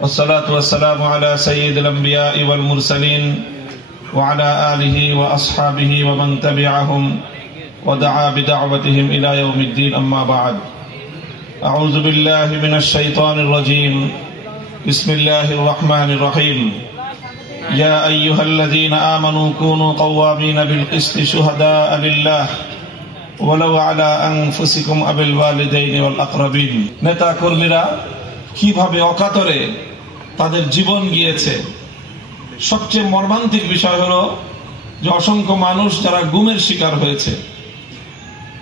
والصلاة والسلام على سيد الأنبياء والمرسلين وعلى آله وأصحابه ومن تبعهم ودعا بدعوتهم إلى يوم الدين. أما بعد، أعوذ بالله من الشيطان الرجيم. بسم الله الرحمن الرحيم. يا أيها الذين آمنوا كونوا قوامين بالقسط شهداء لله ولو على أنفسكم أو الوالدين والأقربين. নেতা কর্মীরা কিভাবে অকাতরে তাদের জীবন গিয়েছে। সবচেয়ে মর্মান্তিক বিষয় হলো যে অসংখ্য মানুষ যারা গুমের শিকার হয়েছে।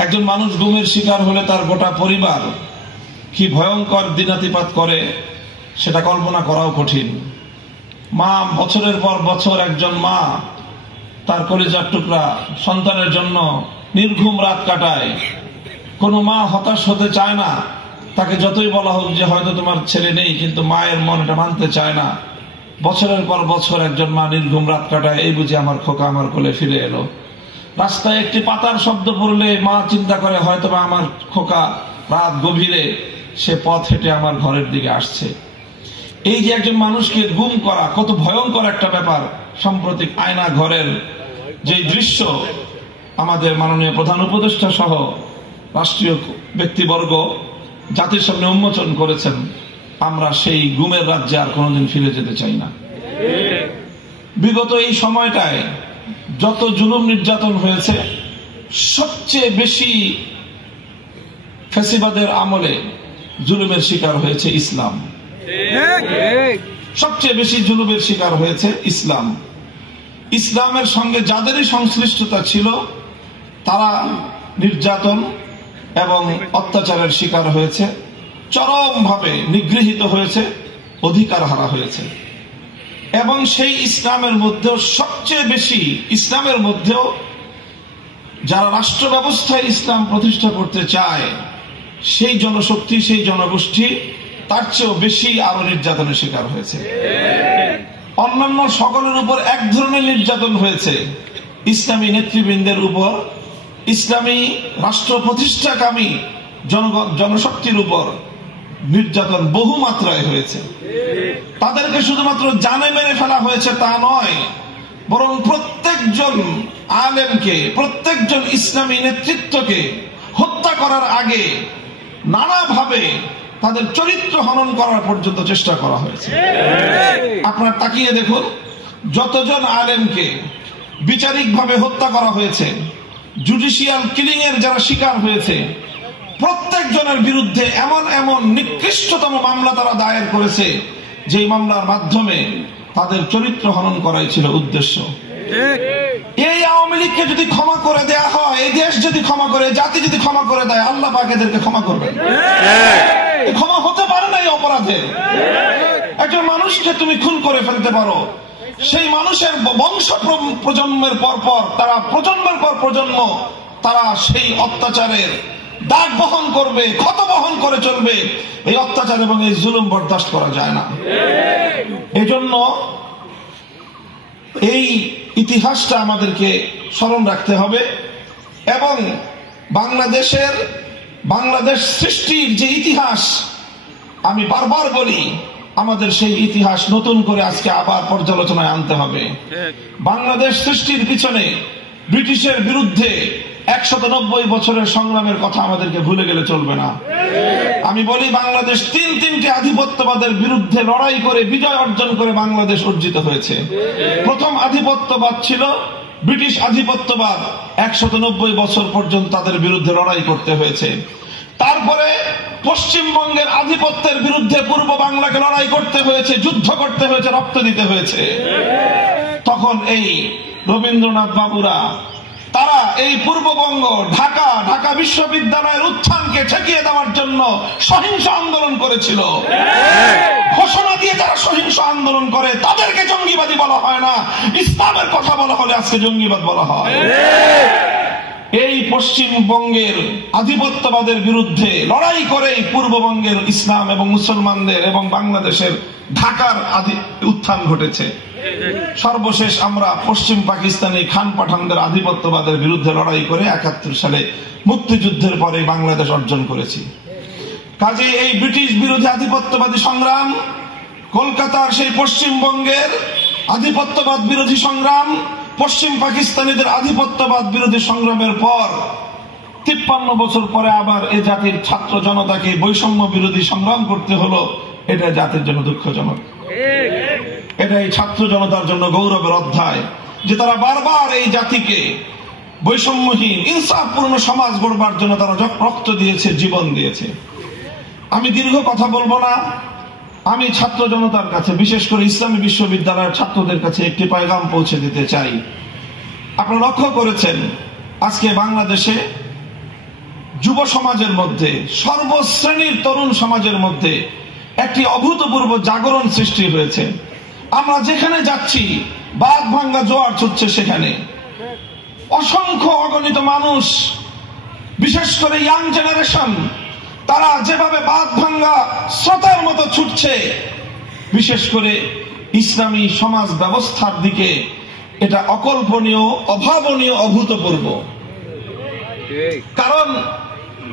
একজন মানুষ গুমের শিকার হলে তার গোটা পরিবার কি ভয়ঙ্কর দিনাতিপাত করে সেটা কল্পনা করাও কঠিন। মা বছরের পর বছর, একজন মা তার কলিজার টুকরা সন্তানের জন্য নির্ঘুম রাত কাটায়। কোনো মা হতাশ হতে চায় না, তাকে যতই বলা হোক যে হয়তো তোমার ছেলে নেই, কিন্তু মায়ের মন এটা মানতে চায় না। বছরের পর বছর একজন মা নির্ঘুম রাত কাটায়, এই বুঝি আমার খোকা আমার কোলে ফিরে এলো। রাস্তায় একটি পাতার শব্দ পড়লে মা চিন্তা করে হয়তো বা আমার খোকা রাত গভীরে সে পথ হেঁটে আমার ঘরের দিকে আসছে। এই যে একজন মানুষকে গুম করা কত ভয়ঙ্কর একটা ব্যাপার। সম্প্রতি আয়না ঘরের যে দৃশ্য আমাদের মাননীয় প্রধান উপদেষ্টা সহ রাষ্ট্রীয় ব্যক্তিবর্গ জাতির সামনে উন্মোচন করেছেন, আমরা সেই গুমের রাজ্যে আর কোনোদিন ফিরে যেতে চাই না। বিগত এই সময়টায় যত জুলুম নির্যাতন হয়েছে, সবচেয়ে বেশি ফ্যাসিবাদের আমলে জুলুমের শিকার হয়েছে ইসলাম। সবচেয়ে বেশি জুলুমের শিকার হয়েছে ইসলাম। ইসলামের সঙ্গে যাদেরই সংশ্লিষ্টতা ছিল তারা নির্যাতন এবং অত্যাচারের শিকার হয়েছে, চরমভাবে নিগৃহীত হয়েছে, অধিকার হারা হয়েছে। এবং সেই ইসলামের মধ্যেও সবচেয়ে বেশি, ইসলামের মধ্যেও যারা রাষ্ট্র ব্যবস্থায় ইসলাম প্রতিষ্ঠা করতে চায় সেই জনশক্তি, সেই জনগোষ্ঠী তার চেয়েও বেশি আরো নির্যাতনের শিকার হয়েছে। অন্যান্য সকলের উপর এক ধরনের নির্যাতন হয়েছে, ইসলামী নেতৃবৃন্দের উপর, ইসলামী রাষ্ট্র প্রতিষ্ঠাকামী জনশক্তির উপর নির্যাতন বহু মাত্রায় হয়েছে। তাদেরকে শুধুমাত্র জানে মেরে ফেলা হয়েছে তা নয়, বরং প্রত্যেকজন আলেমকে, প্রত্যেকজন ইসলামী নেতৃত্বকে হত্যা করার আগে নানাভাবে তাদের চরিত্র হনন করার পর্যন্ত চেষ্টা করা হয়েছে। আপনার তাকিয়ে দেখুন, যতজন আলেমকে বিচারিকভাবে হত্যা করা হয়েছে, জুডিশিয়াল কিলিং এর যারা শিকার হয়েছে, প্রত্যেকজনের বিরুদ্ধে এমন এমন নিকৃষ্টতম মামলা তারা দায়ের করেছে যে মামলার মাধ্যমে তাদের চরিত্র হনন করাই ছিল উদ্দেশ্য। এই আওয়ামী লীগকে যদি ক্ষমা করে দেয়া হয়, এই দেশ যদি ক্ষমা করে, জাতি যদি ক্ষমা করে দেয়, আল্লাহ পাক এদেরকে ক্ষমা করবেন। ক্ষমা হতে পারে না এই অপরাধে। একজন মানুষকে তুমি খুন করে ফেলতে পারো, সেই মানুষের বংশ প্রজন্মের পর পর, তারা প্রজন্মের পর প্রজন্ম তারা সেই অত্যাচারের দাগ বহন করবে, ক্ষত বহন করে চলবে। এই অত্যাচার এবং এই জুলুম বরদাস্ত করা যায় না। এজন্য এই ইতিহাসটা আমাদেরকে স্মরণ রাখতে হবে এবং বাংলাদেশ সৃষ্টির যে ইতিহাস, আমি বারবার বলি, আমাদের সেই ইতিহাস নতুন করে আজকে আবার পর্যালোচনায় আনতে হবে। বাংলাদেশ সৃষ্টির পিছনে ব্রিটিশের বিরুদ্ধে 190 বছরের সংগ্রামের কথা আমাদেরকে ভুলে গেলে চলবে না। আমি বলি, বাংলাদেশ তিনটি আধিপত্যবাদের বিরুদ্ধে লড়াই করে বিজয় অর্জন করে বাংলাদেশ অর্জিত হয়েছে। প্রথম আধিপত্যবাদ ছিল ব্রিটিশ আধিপত্যবাদ, 190 বছর পর্যন্ত তাদের বিরুদ্ধে লড়াই করতে হয়েছে। তারপরে পশ্চিমবঙ্গের আধিপত্যের বিরুদ্ধে পূর্ব বাংলাকে লড়াই করতে হয়েছে, যুদ্ধ করতে হয়েছে, রক্ত দিতে হয়েছে। তখন এই রবীন্দ্রনাথ বাবুরা তারা এই পূর্ববঙ্গ, ঢাকা বিশ্ববিদ্যালয়ের উত্থানকে ঠেকিয়ে দেওয়ার জন্য সহিংস আন্দোলন করেছিল। ঘোষণা দিয়ে যারা সহিংস আন্দোলন করে তাদেরকে জঙ্গিবাদী বলা হয় না, ইসলামের কথা বলা হলে আজকে জঙ্গিবাদ বলা হয়। এই পশ্চিমবঙ্গের আধিপত্যবাদের বিরুদ্ধে লড়াই করে পূর্ববঙ্গের ইসলাম এবং মুসলমানদের এবং বাংলাদেশের ঢাকার উত্থান ঘটেছে। সর্বশেষ আমরা পশ্চিম পাকিস্তানি খান পাঠানদের আধিপত্যবাদের বিরুদ্ধে লড়াই করে ৭১ সালে মুক্তিযুদ্ধের পরে বাংলাদেশ অর্জন করেছি। কাজে এই ব্রিটিশ বিরোধী আধিপত্যবাদী সংগ্রাম কলকাতার সেই পশ্চিমবঙ্গের আধিপত্যবাদ বিরোধী সংগ্রাম, পশ্চিম পাকিস্তানিদের আধিপত্যবাদ বিরোধী সংগ্রামের পর 53 বছর পরে আবার এ জাতির ছাত্র জনতাকে বৈষম্য বিরোধী সংগ্রাম করতে হলো। এটা জাতির জন্য দুঃখজনক। এটা এই ছাত্র জনতার জন্য গৌরবের অধ্যায় যে তারা বারবার এই জাতিকে বৈষম্যহীন ইনসাফপূর্ণ সমাজ গড়বার জন্য তারা রক্ত দিয়েছে, জীবন দিয়েছে। আমি দীর্ঘ কথা বলবো না। আমি ছাত্র জনতার কাছে, বিশেষ করে ইসলামী বিশ্ববিদ্যালয়ের ছাত্রদের কাছে একটি পয়গাম পৌঁছে দিতে চাই। আপনারা লক্ষ্য করেছেন আজকে বাংলাদেশে যুব সমাজের মধ্যে, সর্বশ্রেণীর তরুণ সমাজের মধ্যে একটি অভূতপূর্ব জাগরণ সৃষ্টি হয়েছে। আমরা যেখানে যাচ্ছি বাঁধ ভাঙ্গা জোয়ার ছুটছে, সেখানে অসংখ্য অগণিত মানুষ, বিশেষ করে ইয়াং জেনারেশন, তারা যেভাবে বাঁধ ভাঙ্গা স্রোতের মতো ছুটছে, বিশেষ করে ইসলামী সমাজ ব্যবস্থার দিকে, এটা অকল্পনীয়, অভাবনীয়, অভূতপূর্ব।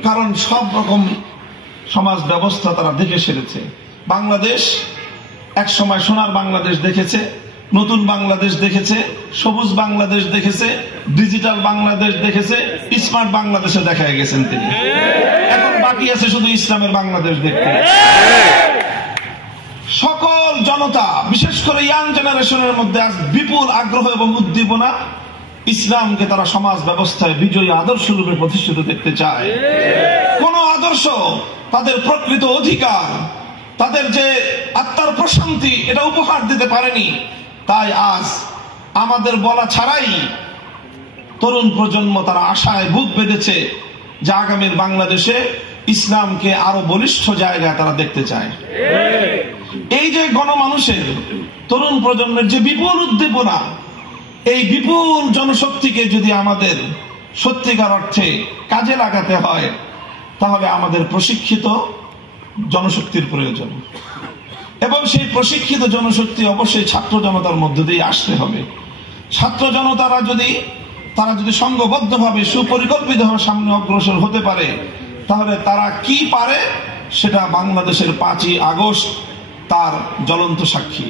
কারণ সব রকম সমাজ ব্যবস্থা তারা দেখে সেরেছে। বাংলাদেশ এক সময় সোনার বাংলাদেশ দেখেছে, নতুন বাংলাদেশ দেখেছে, সবুজ বাংলাদেশ দেখেছে, ডিজিটাল বাংলাদেশ দেখেছে, স্মার্ট বাংলাদেশে দেখা গেছেন তিনি। এখন বাকি আছে শুধু ইসলামের বাংলাদেশ দেখতে। সকল জনতা, বিশেষ করে ইয়াং জেনারেশনের মধ্যে আজ বিপুল আগ্রহ এবং উদ্দীপনা। ইসলামকে তারা সমাজ ব্যবস্থায় বিজয়ী আদর্শ রূপে প্রতিষ্ঠিত দেখতে চায়। কোন আদর্শ তাদের প্রকৃত অধিকার, তাদের যে আত্মার প্রশান্তি, এটা উপহার দিতে পারেনি। তাই আজ আমাদের বলা ছাড়াই তরুণ প্রজন্ম তারা আশায় বুক বেঁধেছে যে আগামীর বাংলাদেশে ইসলামকে আরো বলিষ্ঠ জায়গায় তারা দেখতে চায়। এই যে গণমানুষের, তরুণ প্রজন্মের যে বিপুল উদ্দীপনা, এই বিপুল জনশক্তিকে যদি আমাদের সত্যিকার অর্থে কাজে লাগাতে হয়, তাহলে আমাদের প্রশিক্ষিত জনশক্তির প্রয়োজন। এবং সেই প্রশিক্ষিত জনশক্তি অবশ্যই ছাত্র জনতার মধ্য দিয়ে আসতে হবে। ছাত্র জনতারা তারা যদি সংঘবদ্ধভাবে সুপরিকল্পিতভাবে সামনে অগ্রসর হতে পারে, তাহলে তারা কি পারে সেটা বাংলাদেশের 5ই আগস্ট তার জ্বলন্ত সাক্ষী।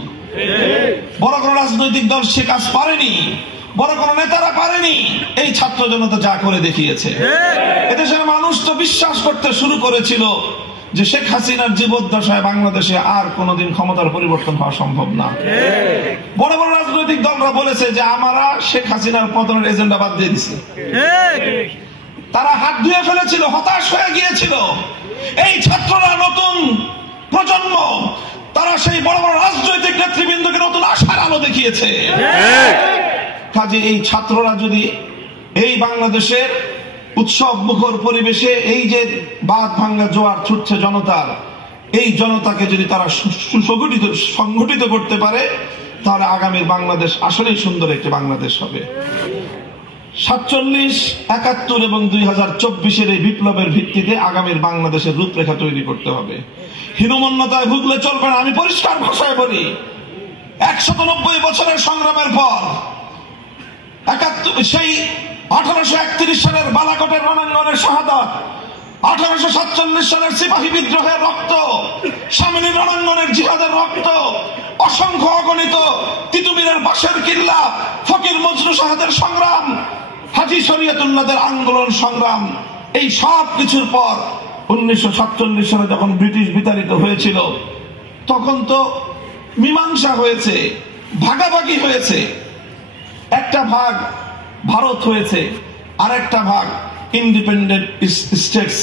বড় কোনো রাজনৈতিক দল সে কাজ পারেনি, বড় কোনো নেতারা পারেনি। এই ছাত্র জনতা যা করে দেখিয়েছে। এদেশের মানুষ তো বিশ্বাস করতে শুরু করেছিল যে শেখ হাসিনার জীবদ্দশায় বাংলাদেশে আর কোনোদিন ক্ষমতার পরিবর্তন হওয়া সম্ভব না। বড় বড় রাজনৈতিক দলরা বলেছে যে আমরা শেখ হাসিনার পতনের এজেন্ডা বাদ দিয়ে দিছি। তারা হাত ধুয়ে ফেলেছিল, হতাশ হয়ে গিয়েছিল। এই ছাত্ররা, নতুন প্রজন্ম, তারা সেই বড় বড় রাজনৈতিক নেতৃবৃন্দকে নতুন আশার আলো দেখিয়েছে। কাজে এই ছাত্ররা যদি এই বাংলাদেশের উৎসব মুখর পরিবেশে, এই যে বাঁধ ভাঙ্গা জোয়ার ছুটছে জনতার, এই জনতাকে যদি তারা সংগঠিত করতে পারে, তাহলে আগামীর বাংলাদেশ আসলেই সুন্দর একটি বাংলাদেশ হবে। 47, 71 এবং 2024-এর এই বিপ্লবের ভিত্তিতে আগামীর বাংলাদেশের রূপরেখা তৈরি করতে হবে। হীনমন্যতায় ভুগলে চলবে না। আমি পরিষ্কার ভাষায় বলি, 190 বছরের সংগ্রামের পর সেই 1831 সালের বালাকোটের রণাঙ্গনের শাহাদাত, 1847 সালের সিপাহী বিদ্রোহের রক্ত, সামনে রণাঙ্গনের জিহাদের রক্ত, অসংখ্য অগণিত তিতুমিরের বাঁশের কিল্লা, ফকির মজনু সাহেদের সংগ্রাম, হাজী শরীয়তুল্লাহদের আন্দোলন সংগ্রাম, এই সব কিছুর পর 1947 সালে যখন ব্রিটিশ বিতাড়িত হয়েছিল, তখন তো মীমাংসা হয়েছে, ভাগাভাগি হয়েছে। একটা ভাগ ভারত হয়েছে, আর একটা ভাগ ইন্ডিপেন্ডেন্ট স্টেটস।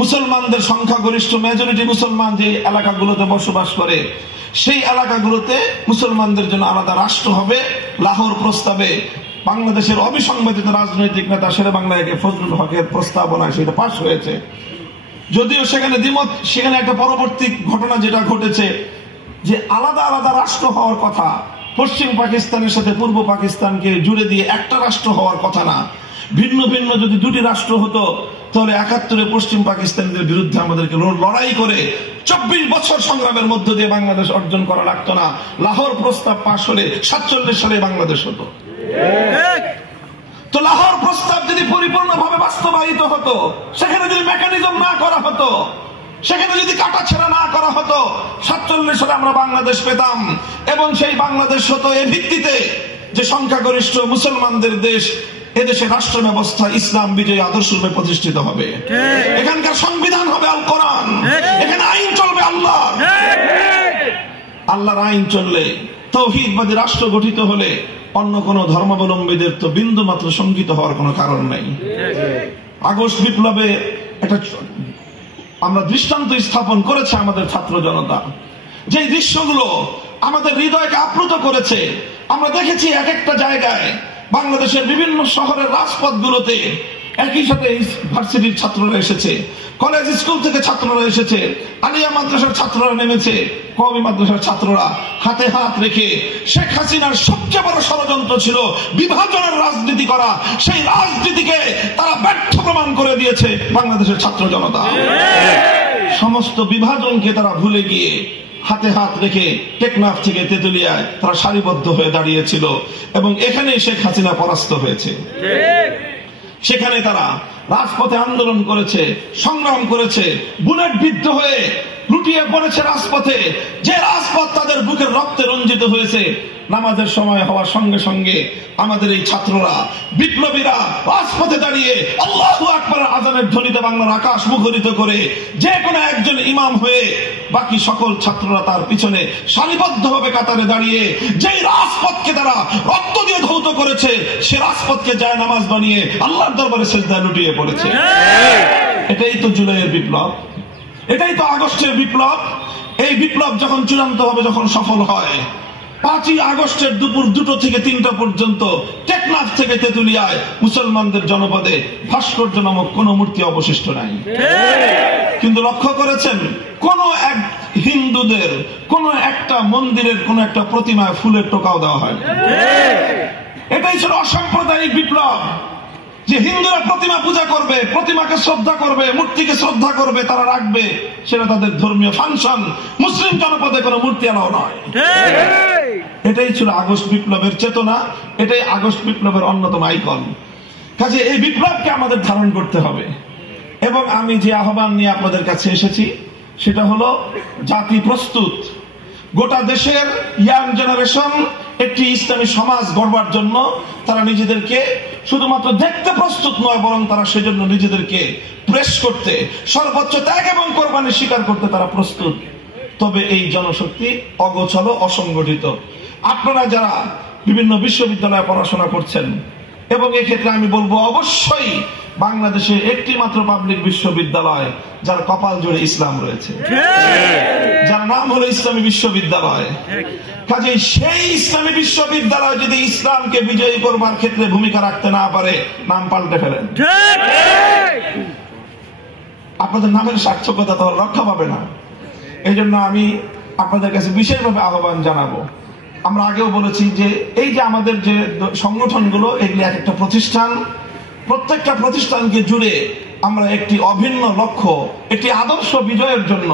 মুসলমানদের সংখ্যাগরিষ্ঠ মেজরিটি মুসলমান যে এলাকাগুলোতে বসবাস করে, সেই এলাকাগুলোতে মুসলমানদের জন্য আলাদা রাষ্ট্র হবে। লাহোর প্রস্তাবে বাংলাদেশের অবিসংবাদিত রাজনৈতিক নেতা শেরে বাংলা ফজলুল হকের প্রস্তাবনায় সেটা পাশ হয়েছে। যদিও সেখানে দ্বিমত, সেখানে একটা পরবর্তী ঘটনা যেটা ঘটেছে যে আলাদা আলাদা রাষ্ট্র হওয়ার কথা, পশ্চিম পাকিস্তানের সাথে পূর্ব পাকিস্তানকে জুড়ে দিয়ে একটা রাষ্ট্র হওয়ার কথা না, ভিন্ন ভিন্ন যদি দুটি রাষ্ট্র হতো, তাহলে 71-এ পশ্চিম পাকিস্তানিদের বিরুদ্ধে আমাদেরকে লড়াই করে 24 বছর সংগ্রামের মধ্য দিয়ে বাংলাদেশ অর্জন করা লাগতো না। লাহোর প্রস্তাব পাশ হলে 47 সালে বাংলাদেশ হতো। তো লাহোর প্রস্তাব যদি পরিপূর্ণভাবে বাস্তবায়িত হতো, সেখানে যদি মেকানিজম না করা হতো, সেখানে যদি কাটাছেঁড়া না করা হতো 47 সালে আমরা বাংলাদেশ পেতাম, এবং সেই বাংলাদেশ হতো এ ভিত্তিতে যে সংখ্যাগরিষ্ঠ মুসলমানদের দেশ, এদেশে রাষ্ট্র ব্যবস্থা ইসলাম বিজয়ী আদর্শ রূপে প্রতিষ্ঠিত হবে। এখানকার সংবিধান হবে আল কোরআন, এখানে আইন চলবে আল্লাহ, আল্লাহর আইন চললে, তাওহীদবাদী রাষ্ট্র গঠিত হলে অন্য কোন ধর্মাবলম্বীদের তো বিন্দু মাত্র শঙ্কিত হওয়ার কোনো কারণ নাই। আগস্ট বিপ্লবে একটা আমরা দৃষ্টান্ত স্থাপন করেছে আমাদের ছাত্র জনতা, যে দৃশ্যগুলো আমাদের হৃদয়কে আপ্লুত করেছে। আমরা দেখেছি এক একটা জায়গায় বাংলাদেশের বিভিন্ন শহরের রাজপথগুলোতে একই সাথে ভার্সিটির ছাত্ররা এসেছে, কলেজ স্কুল থেকে ছাত্ররা এসেছে, আলিয়া মাদ্রাসার ছাত্ররা নেমেছে, কওমি মাদ্রাসার ছাত্ররা হাতে হাত রেখে শেখ হাসিনার সবচেয়ে বড় ষড়যন্ত্র ছিল বিভাজনের রাজনীতি করা, সেই রাজনীতিকে তারা ব্যর্থ প্রমাণ করে দিয়েছে বাংলাদেশের ছাত্র জনতা। সমস্ত বিভাজনকে তারা ভুলে গিয়ে হাতে হাত রেখে টেকনাফ থেকে তেতুলিয়ায় তারা সারিবদ্ধ হয়ে দাঁড়িয়েছিল, এবং এখানে শেখ হাসিনা পরাস্ত হয়েছে। সেখানে তারা রাজপথে আন্দোলন করেছে, সংগ্রাম করেছে, বুলেট বিদ্ধ হয়ে লুটিয়ে পড়েছে রাজপথে, যে রাজপথ তাদের বুকের রক্তে রঞ্জিত হয়েছে। নামাজের সময় হওয়ার সঙ্গে সঙ্গে আমাদের এই ছাত্ররা, বিপ্লবীরা রাজপথে দাঁড়িয়ে আল্লাহু আকবার আযানের ধ্বনিতে বাংলার আকাশ মুখরিত করে যে কোনো একজন ইমাম হয়ে বাকি সকল ছাত্ররা তার পিছনে সারিবদ্ধভাবে কাতারে দাঁড়িয়ে যেই রাজপথকে তারা রক্ত দিয়ে ধৌত করেছে, সে রাজপথকে যায় নামাজ বানিয়ে আল্লাহর দরবারে সিজদায় লুটিয়ে পড়েছে। এটাই তো জুলাইয়ের বিপ্লব, এটাই তো আগস্টের বিপ্লব। এই বিপ্লব যখন চূড়ান্ত হবে, যখন সফল হয়, 5ই আগস্টের দুপুর 2টো থেকে 3টা পর্যন্ত টেকনাফ থেকে তেতুলিয়ায় মুসলমানদের জনপদে ভাস্কর্য নামক কোন মূর্তি অবশিষ্ট নাই। কিন্তু লক্ষ্য করেছেন, কোন এক হিন্দুদের কোন একটা মন্দিরের কোন একটা প্রতিমায় ফুলের টোকাও দেওয়া হয়। এটাই ছিল অসাম্প্রদায়িক বিপ্লব, যে হিন্দুরা প্রতিমা পূজা করবে, প্রতিমাকে শ্রদ্ধা করবে, মূর্তিকে শ্রদ্ধা করবে, তারা রাখবে, সেটা তাদের ধর্মীয় ফাংশন। মুসলিম জনপদে কোনো মূর্তি এলাও নয়। এটাই ছিল আগস্ট বিপ্লবের চেতনা, এটাই আগস্ট বিপ্লবের অন্যতম আইকন। কাজে এই বিপ্লবকে আমাদের ধারণ করতে হবে, এবং আমি যে আহ্বান নিয়ে আপনাদের কাছে এসেছি সেটা হলো জাতি প্রস্তুত। গোটা দেশের ইয়াং জেনারেশন একটি ইসলামী সমাজ গড়বার জন্য তারা নিজেদেরকে শুধুমাত্র দেখতে প্রস্তুত নয়, বরং তারা সেজন্য নিজেদেরকে প্রেস করতে, সর্বোচ্চ ত্যাগ এবং কোরবানি স্বীকার করতে তারা প্রস্তুত। তবে এই জনশক্তি অগোছালো, অসংগঠিত। আপনারা যারা বিভিন্ন বিশ্ববিদ্যালয়ে পড়াশোনা করছেন, এবং এক্ষেত্রে আমি বলবো অবশ্যই বাংলাদেশে একটি মাত্র পাবলিক বিশ্ববিদ্যালয় যার কপাল জুড়ে ইসলাম রয়েছে, যার নাম হলো ইসলামী বিশ্ববিদ্যালয়। কাজেই সেই ইসলামী বিশ্ববিদ্যালয় যদি ইসলামকে বিজয়ী করবার ক্ষেত্রে ভূমিকা রাখতে না পারে, নাম পাল্টে ফেলেন। আপনাদের নামের সার্থকতা তো রক্ষা পাবে না। এই জন্য আমি আপনাদের কাছে বিশেষভাবে আহ্বান জানাবো। আমরা আগেও বলেছি যে এই যে আমাদের যে সংগঠনগুলো, এগুলি এক একটা প্রতিষ্ঠান, প্রত্যেকটা প্রতিষ্ঠানকে জুড়ে আমরা একটি অভিন্ন লক্ষ্য, একটি আদর্শ বিজয়ের জন্য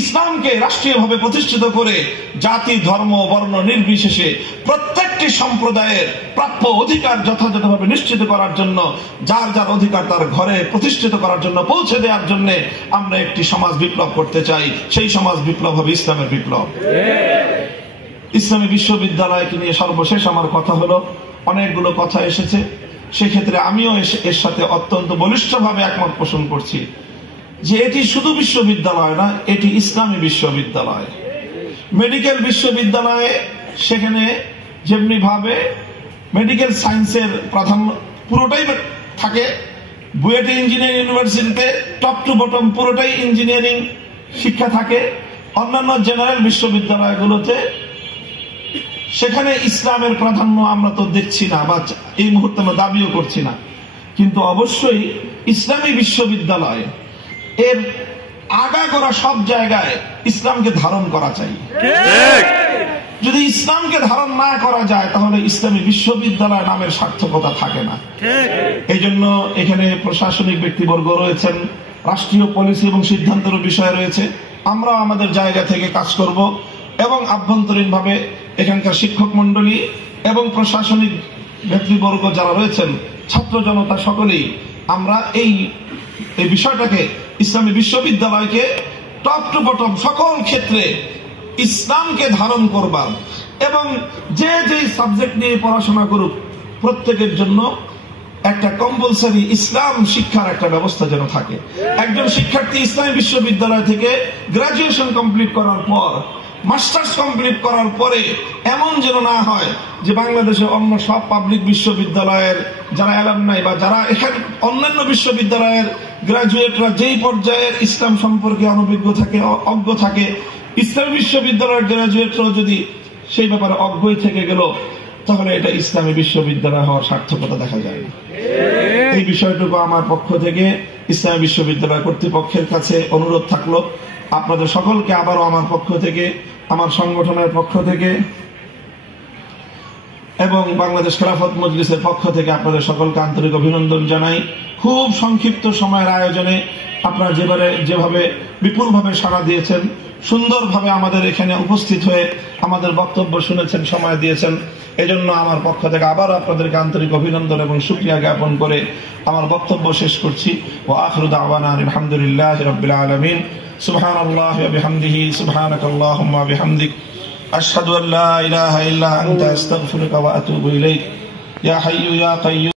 ইসলামকে রাষ্ট্রীয়ভাবে প্রতিষ্ঠিত করে জাতি, ধর্ম, বর্ণ নির্বিশেষে প্রত্যেকটি সম্প্রদায়ের প্রাপ্য অধিকার যথাযথভাবে নিশ্চিত করার জন্য, যার যার অধিকার তার ঘরে প্রতিষ্ঠিত করার জন্য, পৌঁছে দেওয়ার জন্য আমরা একটি সমাজ বিপ্লব করতে চাই। সেই সমাজ বিপ্লব হবে ইসলামের বিপ্লব। ইসলামী বিশ্ববিদ্যালয়কে নিয়ে সর্বশেষ আমার কথা হলো, অনেকগুলো কথা এসেছে, সেক্ষেত্রে আমিও এর সাথে অত্যন্ত বলিষ্ঠভাবে একমত পোষণ করছি যে এটি শুধু বিশ্ববিদ্যালয় না, এটি ইসলামী বিশ্ববিদ্যালয়। মেডিকেল বিশ্ববিদ্যালয়ে সেখানে যেমনি ভাবে মেডিকেল সায়েন্সের প্রাধান্য পুরোটাই থাকে, বুয়েট ইঞ্জিনিয়ারিং ইউনিভার্সিটিতে টপ টু বটম পুরোটাই ইঞ্জিনিয়ারিং শিক্ষা থাকে। অন্যান্য জেনারেল বিশ্ববিদ্যালয়গুলোতে সেখানে ইসলামের প্রাধান্য আমরা তো দেখছি না, বা এই মুহূর্তে আমরা দাবিও করছি না। কিন্তু অবশ্যই ইসলামী বিশ্ববিদ্যালয় এর আগাগোড়া সব জায়গায় ইসলামকে ধারণ করা চাই। যদি ইসলামকে ধারণ না করা যায়, তাহলে ইসলামী বিশ্ববিদ্যালয় নামের সার্থকতা থাকে না। এই জন্য এখানে প্রশাসনিক ব্যক্তিবর্গ রয়েছেন, রাষ্ট্রীয় পলিসি এবং সিদ্ধান্তের বিষয় রয়েছে। আমরা আমাদের জায়গা থেকে কাজ করব, এবং আভ্যন্তরীণভাবে এখানকার শিক্ষক মন্ডলী এবং প্রশাসনিক ব্যক্তিবর্গ যারা রয়েছেন, ছাত্র জনতা সকলেই আমরা এই বিষয়টাকে, ইসলামী বিশ্ববিদ্যালয়কে টপ টু বটম সকল ক্ষেত্রে ইসলামকে ধারণ করবার, এবং যে যেই সাবজেক্ট নিয়ে পড়াশোনা করুক প্রত্যেকের জন্য একটা কম্পালসারি ইসলাম শিক্ষার একটা ব্যবস্থা যেন থাকে। একজন শিক্ষার্থী ইসলামী বিশ্ববিদ্যালয় থেকে গ্রাজুয়েশন কমপ্লিট করার পর, মাস্টার্স কমপ্লিট করার পরে এমন যেন না হয় যে বাংলাদেশের অন্য সব পাবলিক বিশ্ববিদ্যালয়ের যারা অ্যালামনাই বা যারা এখানে অন্যান্য বিশ্ববিদ্যালয়ের গ্রাজুয়েটরা যেই পর্যায়ের ইসলাম সম্পর্কে অনভিজ্ঞ থাকে, অজ্ঞ থাকে, ইসলামী বিশ্ববিদ্যালয়ের গ্রাজুয়েটরাও যদি সেই ব্যাপারে অজ্ঞই থেকে গেল, তাহলে এটা ইসলামী বিশ্ববিদ্যালয় হওয়ার সার্থকতা দেখা যায় না। এই বিষয়টুকু আমার পক্ষ থেকে ইসলামী বিশ্ববিদ্যালয় কর্তৃপক্ষের কাছে অনুরোধ থাকলো। আপনাদের সকলকে আবারও আমার পক্ষ থেকে, আমার সংগঠনের পক্ষ থেকে এবং বাংলাদেশ খেলাফত মজলিসের পক্ষ থেকে আপনাদের সকলকে আন্তরিক অভিনন্দন জানাই। খুব সংক্ষিপ্ত সময়ের আয়োজনে আপনারা যেভাবে বিপুলভাবে সাড়া দিয়েছেন, সুন্দরভাবে আমাদের এখানে উপস্থিত হয়ে আমাদের বক্তব্য শুনেছেন, সময় দিয়েছেন, এজন্য আমার পক্ষ থেকে আবার আপনাদেরকে আন্তরিক অভিনন্দন এবং শুকরিয়া জ্ঞাপন করে আমার বক্তব্য শেষ করছি। ওয়া আখিরু দাওয়ানা আলহামদুলিল্লাহি রাব্বিল আলামিন। সুবহানাল্লাহি ওয়া বিহামদিহি, সুবহানাকাল্লাহুম্মা ওয়া বিহামদিক, আশহাদু আল্লা ইলাহা ইল্লা আনতা আস্তাগফিরুকা ওয়া আতুবু ইলাইক। ইয়া হাইয়্যু ইয়া কাইয়্যুম।